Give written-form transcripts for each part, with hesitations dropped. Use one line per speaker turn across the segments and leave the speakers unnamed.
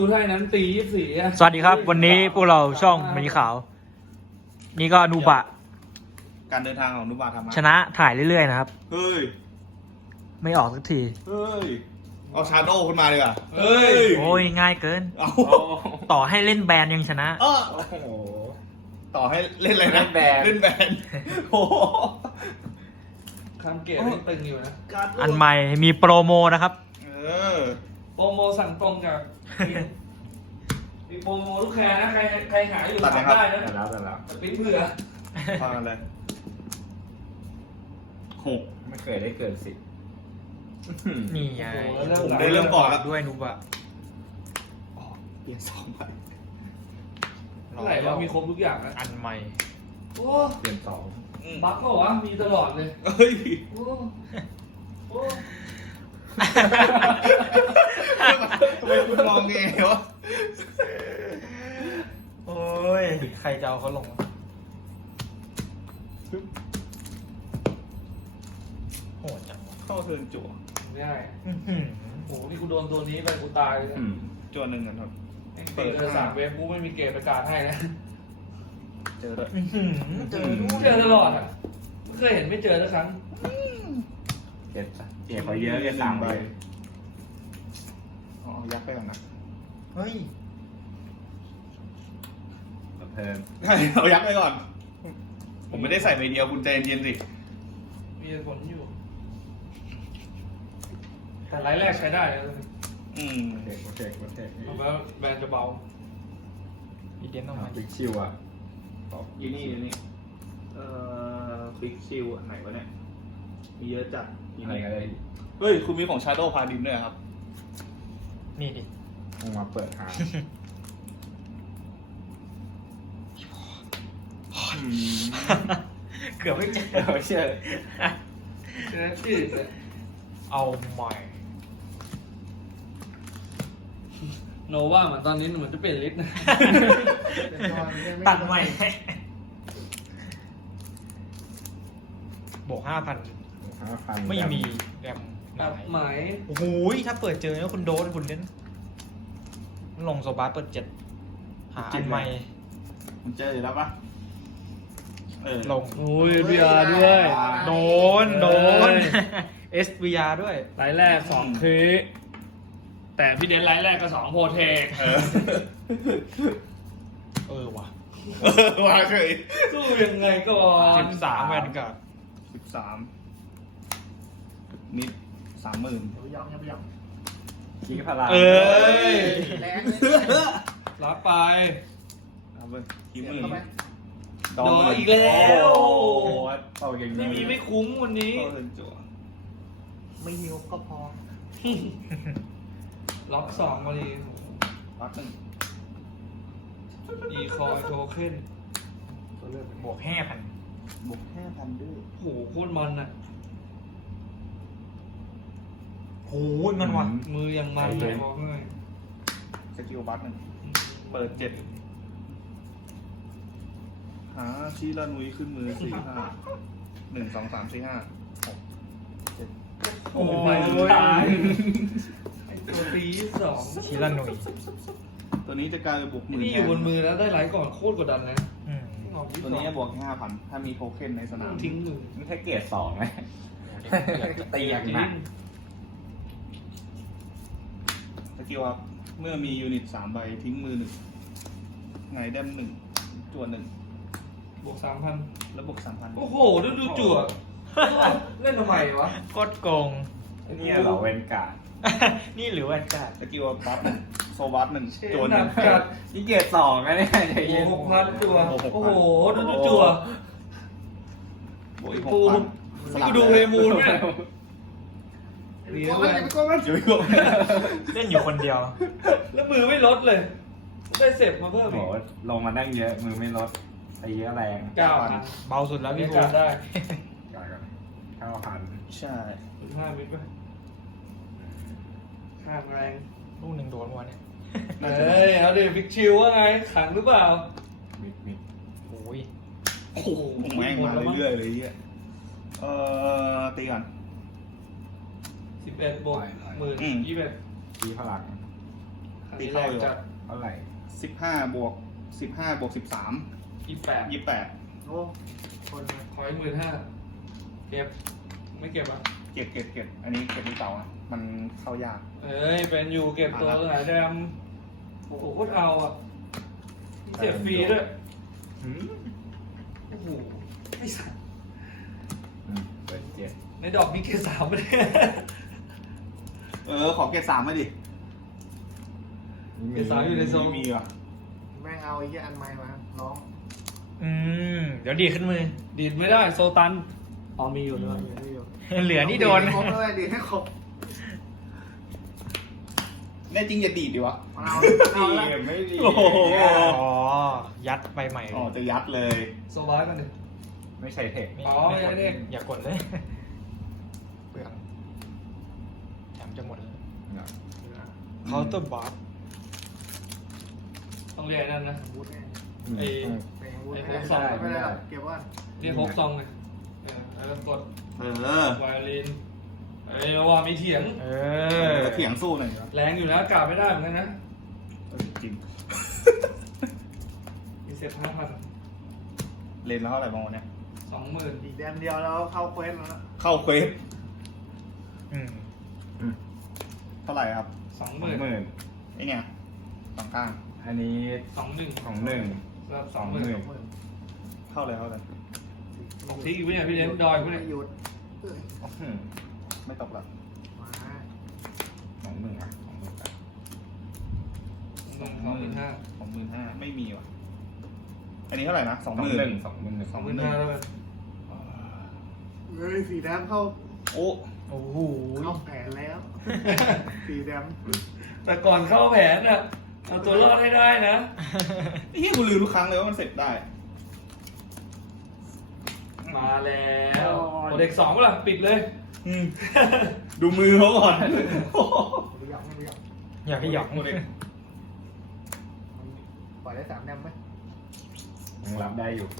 ดูไทยนั้นตี24
สวัสดีครับ วันนี้พวกเราช่องมณีขาว นี่ก็นูบะ
การเดินทางของนุบาทำ
ชนะถ่ายเรื่อยๆนะครับ
เฮ้ย
ไม่ออกสักที
เฮ้ย เอาชาโดว์ขึ้นมาเลยอ่ะเฮ้ย
โอ้ยง่ายเกิน
เอา
ต่อให้เล่นแบนยังชนะ
โอ้โหต่อให้เล่นอะไรนะ เล่นแบนโอ้โห
คำเกตยังตึงอยู่นะ
อันใหม่มีโปรโมนะครับ
เออ
โปรโมสั่งตรงจากมีโปรโมลูกแคร์นะใครหาอยู่
ตัดไหม
ทำ
ครับ
ได้นะ
แต่แล้ว
แต่ปิ๊กเผื่อ
ฟังกันเลยหก
ไม่เคยได้เกิน10
นี่ไง
ผมได้เริ่มก่อนแล้ว
ด้วยนูบะ
เปลี่ยนสองไป
เท่าไหร่เรามีครบทุกอย่างนะ
อันใหม่
โอ้
เปลี่ยน2
บั๊กก็วะมีตลอดเลย
เฮ้ย
โอ้โอ้
ทำไมคุณมองเงี้ยวะ
โอ้ยใครจะเอาเขาลงโหดจังวะ
เข้าเทิร์นจั่ว
ไม่ได้
อื้อหือ
โอ้นี่กูโดนตัวนี้ไปกูตายเลยนะ
จั่วหนึ่งกันครับ
เปิดเลย3 เว็บกูไม่มีเกมประกาศให้นะ
เจอด้วย
อื้อหือเจอด้วย
เจอตลอดอ่ะไม่เคยเห็นไม่เจอสักครั้ง
เจ็ดเจ็ดเขาเยอะแค่3 ใบ
อ๋อยักษ์ไปก่อนนะ
เฮ้ย
เทิร์น
เอายักษ์ไปก่อน ผมไม่ได้ใส่ใบเดียวคุณใจเย็นๆสิ
มีผลอยู่ แต่ไลน์แรกใช้ได้นะ
อืม
โอเค
ผมว่าแบรนด์จะเบา
อีเดนต้องมา
บิ๊กชิวอ่ะ
อยู่นี่ฟิกชิลไหนวะเนี่ย มีเยอะจัด
อะไรกันเลย
เฮ้ย คุณมีของ Shadow Paladin ด้วยครับ
นี่ดิ
มึงมาเปิดหา
เกือบไม่เจอ
เชื่อ
เนื้อจืดเลย
เอาใหม่
โนว่าเหมือนตอนนี้เหมือนจะเปลี่ยนลิสต์นะ
ตัดใหม่บวก5,000
5,000
ไม่มีแรม
ตัดไหม
โอ้โหถ้าเปิดเจอแล้วคุณโดนคุณเล่นลงโซบาร์เปิด7หาอันใหม่
มันเจออยู่แล้วปะ
ลง
โอ้ย VR ด้วย
โดน SVR ด้วย
ไลน์แรก2คีแต่พี่เดนไลน์แรกก็2โพเทค
ว่ะ
ว่าเคย
สู้ยังไงก่อน
13แวนการ์ด
13นิด 30,000
ขี้พลัง
เอ้ย
รับไป
เอาเว้ยกี่หมื่น
โดนอีกแล้ว
โอ้โหเอาอย่าง
ไม่มีไม่คุ้มวันนี้
เข้าเทิร์นจั่ว
ไม่หิวก็พอ
ล็อก2มาดี
วัดหนึ่ง
อีคอยโทเค็น
บวก5,000
บวก5,000ด้วย
โหโคตรมันอ่ะ
โหมันว่ะ
มือยังมันเลยบอกให้
สกิลบัตหนึ่งเปิด7หาชีละนุยขึ้นมือ4 5 1 2 3 4 5
โอ้ยสุดท้ายตัวตี2
ทีละหน่วย
ตัวนี้จะกลายเป็นบวกหมื่น
นี่อยู่บนมือแล้วได้ไลค์ก่อนโคตรกดดันนะ
อืม
ตัวนี้บวกแค่5,000 ถ้ามีโทเค็นในสนาม
ทิ้งมือ
ไม่ใช่เกรด2ไหมตีอย่างหนัก
สกิลครับเมื่อมียูนิต3 ใบทิ้งมือ1ไงแดม1จั่ว1
บวก 3,000
แล้วบวก 3,000
โอ้โหดูจั่วเล่นทำไมวะ
กดโกง
นี่เหรอเวนการ์ด
นี่หรือว่าการ์ด
สกิลบัตโซบัต1จั่ว
หนัก
1
จัด
นี่เกรด2นะเนี่ยใจเย็น
บวก6,000จั่วโอ้โหดูจั่ว
บวกอีก
ปู
6,000
นี่กูดูเฮมูนเนี่ยดีด้วย
จุ๊ยก
เล่นอยู่คนเดียว
แล้วมือไม่ลดเลย ได้เสพมาเพิ่ม
โอ้
อี
โห
ก
ลงมานั่งเยอะมือไม่ลดตีก็แรง
9,000
เบาสุดแล้ว
พี่
พี่
กา
ภู
ได้
9,000
ใช่
15 มิตรป่ะข้ามแรง
ลูกหนึ่งโดนวันเนี่ย
เฮ้ยเอาดิฟิกชิวว่าไงขังหรือเปล่า
มิด
โอ้ย
โอ้โหแม่งมาเรื่อยๆเลยเนี่ยตีก่อน
11 บวก 10,000 21
ขี้พลัง
ขัง
ตีเข้าอยู่
จัด
เท่าไหร่
15 บวก 15 บวก 13
28
28
โอ้คนมา
ขออีก15,000เก็บไม่เก็บอ่ะ
เก็บ อันนี้เก็บที่เต่าอ่ะ มันเข้ายาก
เอ้ยเป็นอยู่เก็บตัวหลายแดมโอ้โหโคตรเอาอ่ะเสียฟรีด้วย
หืม
โอ้โหไม่สั่น
เปิดเจ็ด
ในดอกมีเกรด3ไม่ได้
ขอเกรด3มาดิ
เกรด3อยู่ในโซน
มีว่ะ
แม่งเอาไอ้เหี้ยอันใหม่มาน้อง
เดี๋ยวดีขึ้นมือ
ดีดไม่ได้โซตันอ๋อมีอยู่ด้วย
ไม่อยู่
เหลือนี่โดน
ครบเลยดีให้ครบ
แน่จริงอย่าดีดดิวะ
เอาละ
ไม่ดี
โอ้โห
อ๋อ ยัดใบใหม่เล
อ๋อย จะยัดเลย
โซบายกันดิ
ไม่ใช่เทค
อ๋อไม่ใช่เทค
อย่ากดเลย เปลืองแถมจะหมดเลยเคาน์เตอร์บาร์
ต้องเรียนนั่นนะ
บูทแน่
ไอ้
แปลงบูท
ไอ้
แน่
พวกสอง
ไม่ได้หรอกเก็บว่า
เรียกฮกซองเลยแล้วกด
เออ
ไวโอลินเอ้ยระว่ามีเถียง
เถียงสู้หน่อยครับ
แรงอยู่นะกลับไม่ได้เหมือนกันนะ
จริง
มีเซฟ5,000
เลนแล้วเท่าไหร่บ้างวันเนี้ย
20,000
อีกแดมเดียวแล้วเข้าเควสแล้วนะ
เข้าเควส
อืม
เท่าไหร่ครับ
20,000
ไอ้เนี่ยสองข้าง
อันนี้
21
ของหนึ่ง
สำหรับ
เข้าเลยเข้าเลย
ของที่อีกเนี่ยพี่เลี้ยงดอยพี่
ไม่
เนี่ย
หยุดเอ้ย
ไม่ตกละ
มา
ของหนึ่งอ่ะของหนึ่งอ่ะ
25,000
ไม่มีว่ะ อันนี้เท่าไหร่นะ
สองหนึ่ง
25,000แล้วกัน
เฮ้ยสีแดมเข้า
โอ้
โอ้โห
เข้าแผนแล้วสีแดม
แต่ก่อนเข้าแผนน่ะเอาตัวรอดให้ได้นะ
ไอ้เหี้ยกูลืมทุกครั้งเลยว่ามันเสร็จได้
มาแล้วโอเด็ก2ป่ะปิดเลย
ดูมือเขาก่อน
ไม่ยอมไม่ยอม
อยากให้หยอก
ปล่อยได้3แดมไหม
ยังรับได้อยู่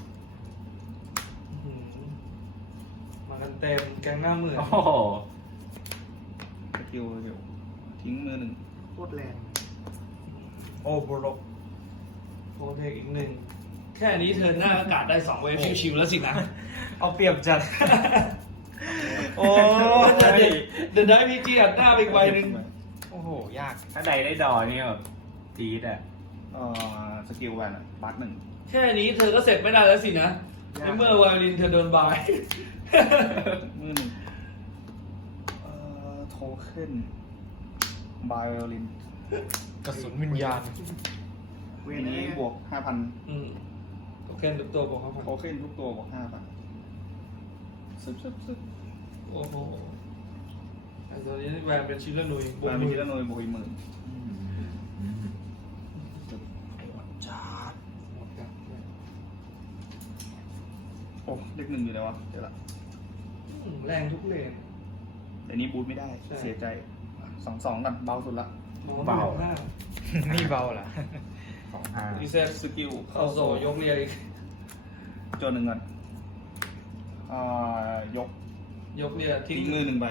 มากันเต็มแกงหน้าเหมือน
โอ้โห
สกิลเดี๋ยวทิ้งมือหนึ่ง
โคตรแรง
โอ้โบโร
โอเด็กอีก1แค่นี้เทิร์นหน้าอากาศได้2เวฟชิวๆแล้วสินะ
เอาเปรียบจัด โอ้ย
เดินได้พีจีอัดหน้าไปอีกใบหนึ่ง
โอ้โห ยาก
ถ้าใดได้ดอนี่แบบจี๊ดอ่ะ
สกิลแวนบัตหนึ่ง
แค่นี้เธอก็เสร็จไม่ได้แล้วสินะในเมื่อไวโอลินเธอโดนบาย
มือหนึ่งโทเค็นไบโอลิน
กระสุนวิญญาณ
เว
อั
น
นนี้
นี้
บวก 5,000
โอเคทุกตัวบอกเขา
โทเค็นทุกตัวบวก 5,000ซึบ
โอ้โหไอ้ตัวนี้แวนเป็นชิลเลอร์นุย
แวนมีทีละหน่วยบวกอีก10,000
หมดกัน
โอ้เลข1อยู่แล้ววะเดี๋ยวละ
แรงทุกเลน
แต่นี้บูทไม่ได้
ใช่
เสียใจ 2-2กันเบาสุดละ
เบา
นี่เบาล่ะ
25
รีเซต
สกิล
เข้าโซยกเรียอีก
จนหนึ่งก่อนยก
ยกเรียทิ้
ทิ้
ง
งมือ1ใบ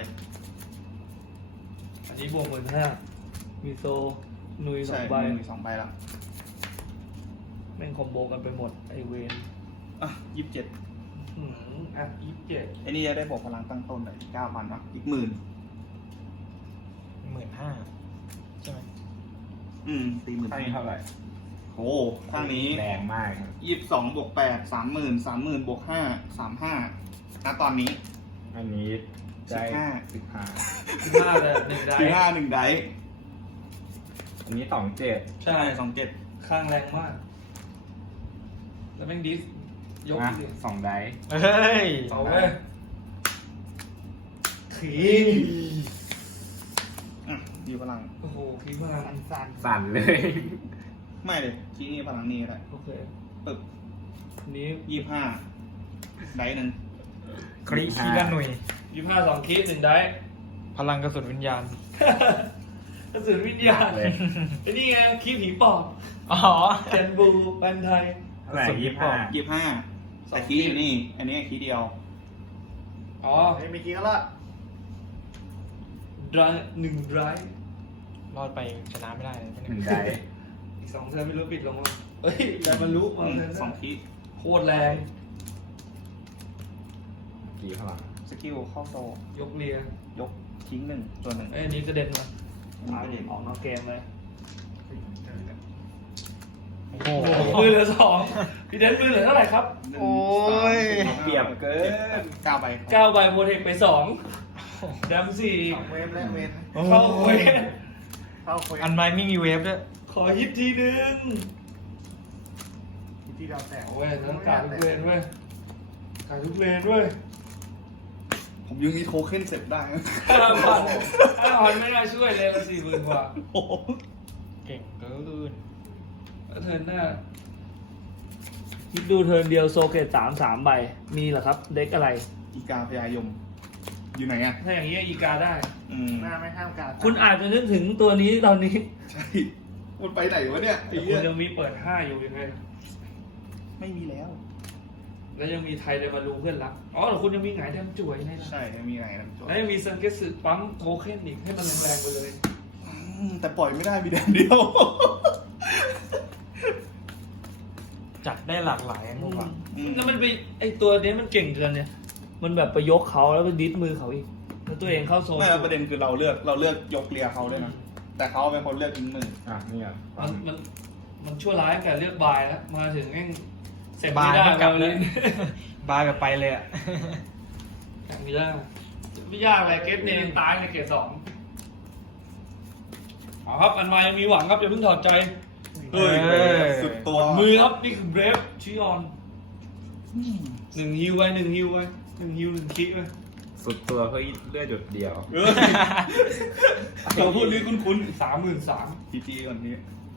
อันนี้บวก15,000มีโซนุย
ใช่
2ใบ
มือ2ใบละ
แม่งคอมโบกันไปหมดไอเวน
อ่ะ27
27
ไอ้นี่จะได้บวกพลังตั้งต้นเลย9,000นะอีก10,000
15,000ใช่ไหม
ตี10,000
ข้างนี้เท่าไหร่
โอ้ข้างนี้
แรงมากครับ
22บวก8 30,000 30,000บวก5 35ณตอนนี้
อันนี้ได้
15
15เลย1ได้
15 1ไดส์
อันนี้27
ใช่
27
ข้างแรงมาก แล้วแม่งดิสยก
นะ
ดิ
2 ได้
เฮ้ย
เอาเว้ยขีง
อ่ะมีพลัง
โอ้โหขีงพลัง
สั่น
สั่นเลย
ไม่เลยที่นี่พลังนี้ก็ได้
โอเค
ปึ๊บ
นี้
25ไดส์หนึ่ง
คริคีละหน่วย
25 2คี1ได้
พลังกระสุนวิญญาณ
กระสุนวิญญาณ
เลย
ไอ้นี่ไงคีผีปอบ
อ๋อ
แอนบูแบนไทย
เท่าไหร่
25แต่คีย์อยู่นี่ อันนี้คีย์เดียว
อ๋อ
เฮ้ยมีกี่ก็รอด
ดราย1 drive
รอดไปชนะไม่ได้เลย
หนึ่งได้
อีก2เทิร์นไม่รู้ปิดลงมั้ยเอ้ยได้บรรลุมาเทิร์น
สองคี
โคตรแรง
กี่พลัง
สกิลเข้าโซ
ยกเรีย
ยกทิ้งหนึ่งตัวหนึ่ง
ไอ้ยอันนี้กระเด็นมาออกนอกเกมเลย
โอ้โห
โอ้โหมือเหลือ2พี่เดนมือเหลือเท่าไหร่ครับ
หนึ่ง
โอ้ย
สาม
เปรียบเกิน
เก้าใบครับ
9ใบโมเทคไป2แดม4
สองเวฟและเวฟ
เข้าเวท
เข้าเวฟ
อันไม้ไม่มีเวฟด้วย
ขอฮิตทีนึง
ที่ดาวแตก
เอาเว้ยต้องการทุกเลนเว้ยการทุกเลนเว้ย
ผมยังมีโทเค็นเสร็จได้นะ
5,000ไม่น่าช่วยเลยละ40,000กว่า
โอ้โห
เก่งเกิน
แล้วเทิร์นหน้าคิดดูเทิร์นเดียวโซเกต3 ใบ มีเหรอครับ เด็กอะไร
อีกาพยายม อยู่ไหนอ่ะ
ถ้าอย่างนี้อีกาได้
อืม
หน้าไม่ห้ามการ
คุณอาจจะนึกถึงตัวนี้ตอนนี้
ใช่มันไปไหนวะเนี่ยไอ้
แต่คุ
เหี้
ณ
ย
ยังมีเปิด 5 อยู่ยังไง
ไม่มีแล้ว
แล้วยังมีไทยเดมารูเพื่อนรัก อ๋อแต่คุณยังมีหงายแดมจ่วยในล่ะ
ใช่ไม่มีไหนนะตัว
แล้วยังมีซันเกสึปั๊มโทเค็นอีกให้มันแรงๆไปเลย
แต่ปล่อยไม่ได้มีแดนเดียว
จัดได้หลากหลายพวกว่า
แล้วมันไปไอตัวนี้มันเก่งเกินเนี่ย มันแบบไปยกเขาแล้วไปดิสมือเขาอีก แล้วตัวเองเข้าโซน
ไม่แล้วประเด็นคือเราเลือกยกเลียเขาด้วยนะ แต่เขาเป็นคนเลือกทิ้งมือ
อ่ะนี่อ่ะ
มันชั่วร้ายตั้งแต่เลือกบายแล้ว มาถึงแม่งเสร็จ
บา
ไม่
ย
ได้
ไม่กลับ
เล
เลย ย บายแบบไปเลยอ่ะ
แข่งไม่ได้ไม่ยากอะไรเกตเนมตายในเกต2เอาครับอันมายังมีหวังครับอย่าเพิ่งถอดใจ
เฮ้ย
เออ
สุดตัว
มือครับนี่คือเบรฟชิออน1 ฮิวไว้1 ฮิวไว้1 ฮิว1 คิไว้
สุดตัวเพื่อเลือดหยดเดียว
เฮ้ยเราพูดนี้คุ้น
33,000
ๆจีจีก่อนนี้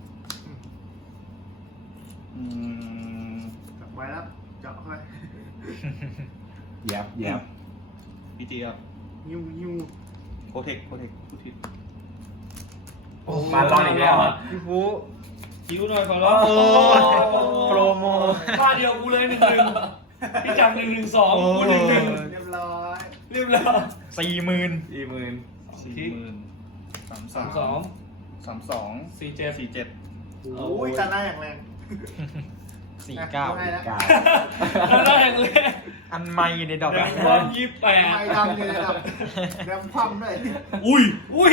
อืม
กลับไว้แล้วเจาะเข้าไป
ยับยับ
พีจีครับ
ยู
โปรเทคพูดผิด
มาตอนอีกแล้วอ่ะ
พี่ฟู
คิวหน่อยขอร้อง
โอ้โปรโม
ค่าเดียวกูเลย1-1พี่จัก1-1-2กู1-1
เรียบร้อย
เรียบร้อย
40,000
40,000
40,000 32
47
47
โอ้ยตาหน้าอย่างแรง
49
ให้แล้ว
กา
ได้อย่างเลย
อันไม่ในดอก
แดง
อะ
ความ
ไม่
28
ดำเลยนะครับดำคว่ำด้วย
อุ้ย
อุ้ย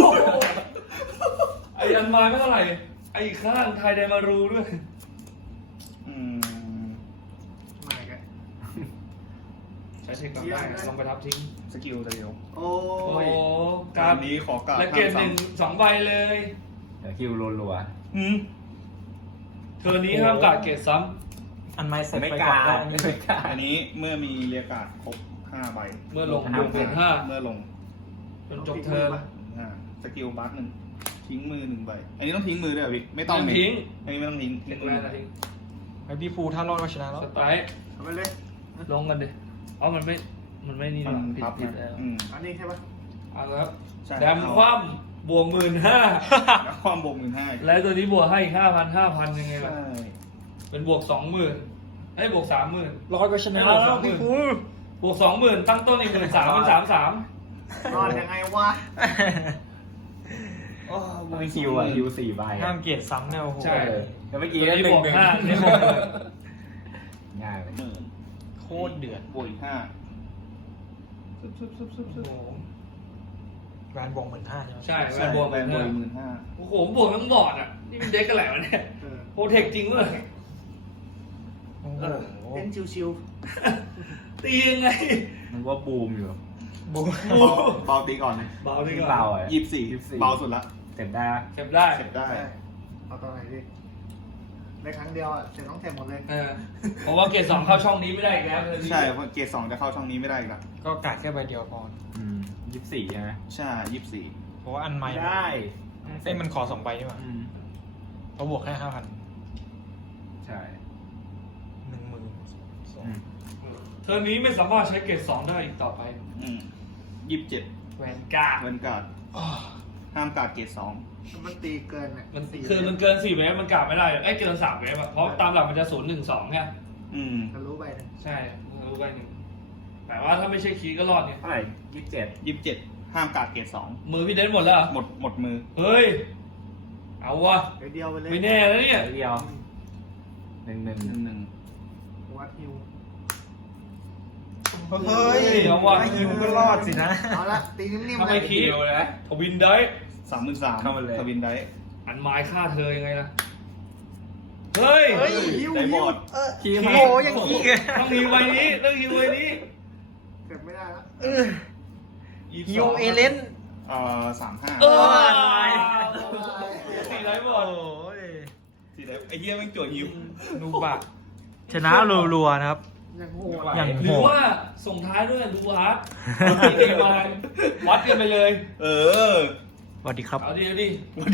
ไออันมาไม่เท่าไหร่ ไออีกข้างไทยไดมารูด้วย
อืม
ไม่กัน
ใช้เทคนิคได้ลองไปทับทิ้ง
สกิลเดียว
โอ้
โอ้
ย
กราบ
นี้ขอกราบ
และเกม1-2 ใบเลย
เดี๋ยวคิวรัว
อืม
เทอร์นี้ห้ามกาดเกตซ้
อันไม่เสร็จ
ๆไม่
ไป
ก
ก่อน
ล้า
ก็
ไม่กล้า
อันนี้เมื่อมีเรียกการ์ดครบ5 ใบ
ำเมื่อลง
ห้า
บวกเป็น5
เมื่อลง
จนจบเทิร์น
สกิลบัส1ทิ้งมือ1 ใบ อันนี้ต้องทิ้งมือด้วยเหรอพี่ไม่ต้อง
ไม่ทิ้ง
อันนี้ไม่ต้องทิ้ง
เด็
ทิ้
ก
งมื
แร
อก
ทิ้ง
ไอพี่ฟูถ้ารอดก็ชนะแล้ว
สไตล์
เอาไปเลย
ลงกันดิอ๋อมันไม่นี่
มัน
ผิด
พับ
ผิด
นะ
แล้ว
อืม
อันนี้ใช่ปะ
เอาละครับ
ใช่
แดมคว่ำบวก15,000
แล้วความบวก15,000
และตัวนี้บวกให้อีก5,000 ยังไงล่ะ
ใช่
เป็นบวก 20,000ให้บวก 30,000
รอดก็ชนะแล้วพี่ฟู
บวก 20,000 ตั้งต้นอีก13,000 เป็น33,000
รอดยังไงวะ
โอ้
ไม่คิวอ่ะคิว4 ใบ
ห้ามเกียรติซ้ำเนี่ยโอ้โห
ใช่
แล้วเมื่อกี้
ตัวนี้
ก็
บวก
1-1
5นี่บวก
ง่ายเลย
โคตรเดือด
บวกอีก5ซึบ
โอ้โห
แวนบวก15,000ใช่ไหม
ใช่
ใช่
บวก
แบนบวกอีก
โอ้โหบวกทั้งบอร์ดอ่ะ นี่มันเด็กกันแหละวะเนี่ย
เออ
โปรเทคจริงเว้ย
โอ้โห
เล่นชิว
ตียังไง
มันว่าบูมอยู่
บู
15เบาตีก่อนเลย
เบาดีก
เบา
ว่า
อ่ะ
24เบาสุดละ
เสร็จได้ปะ
เก็บได้
เก็บได้
ๆเอาตอนไหนดิในครั้งเดียวอ่ะเสร็จต้องเสร็จหมดเลย
เพราะว่าเกรด2เข้าช่องนี้ไม่ได้อีกแล้วเลย
ใช่เพราะเกรด2จะเข้าช่องนี้ไม่ได้อีกละ
ก็กัดแค่ใบเดียวพอ
24ใช่ไหม
ใช่ 24
เพราะว่าอันไม่
ได้
เอ้ยมันขอ2ใบนี่หว่า
อืม
เขาบวกแค่ 5,000
ใช่
10,000
อืม
เทอร์นี้ไม่สามารถใช้เกรด2ได้อีกต่อไป
27
แวนการ์ด
เวนการ์ดห้ามการ์ดเกรด2
มันตีเกินอ่ะ
มัน
ตี
คือมันเกิน4เวฟมันกาดไม่ได้ไอ้ยเกิน3เวฟอะเพราะตามหลักมันจะ0-1-2ไง
อืม
ทะลุไปนะ
ใช่รู้ไปหนึ่งแต่ว่าถ้าไม่ใช่คีย์ก็รอดไง
เท่าไหร่27
27 ห้ามกาดเกรดสอง
มือพี่เดนหมดแล้วเหรอ
หมดมือ
เฮ้ย เอาวะ
เดียวไปเลย
ไม่แน่แล้วเนี่ย
เดียวหนึ่ง
1
วัดฮิว
เฮ้ย
เอาว่ะ
ไม่ฮิวก็รอดสินะ
เอาละตีนิ่มๆ
ทำไม
เลย
คี
เดียวเลยนะ
ทวินได้
33,000
เข้ามาเลย
ทวินได้
อันไม้ฆ่าเธอยังไงล่ะ เฮ้ย
เฮ้ย
ฮิว
ได้
ฮิ
บ
ว
อด
ขี้
โอ้
มา
โหอย่างนี้ไง
ต้องฮิวใบนี้ต้องฮิวใบนี้
เก็บไม่ได้ละ
ฮิวเอเลน
35
เออ
ไม้
สี่ไรหม
โอ้
ด
ย
ที่ได้ไอ้เหี้ยแม่งจั่วฮิว
นูบะชนะรัวๆนะครับ
ยังโหด
อย่าง
หรือว่าส่งท้ายด้วยลูฮาร์ดเกมมาวัดกันไปเลย
เออ
สวัสดีครับ
เอาดิ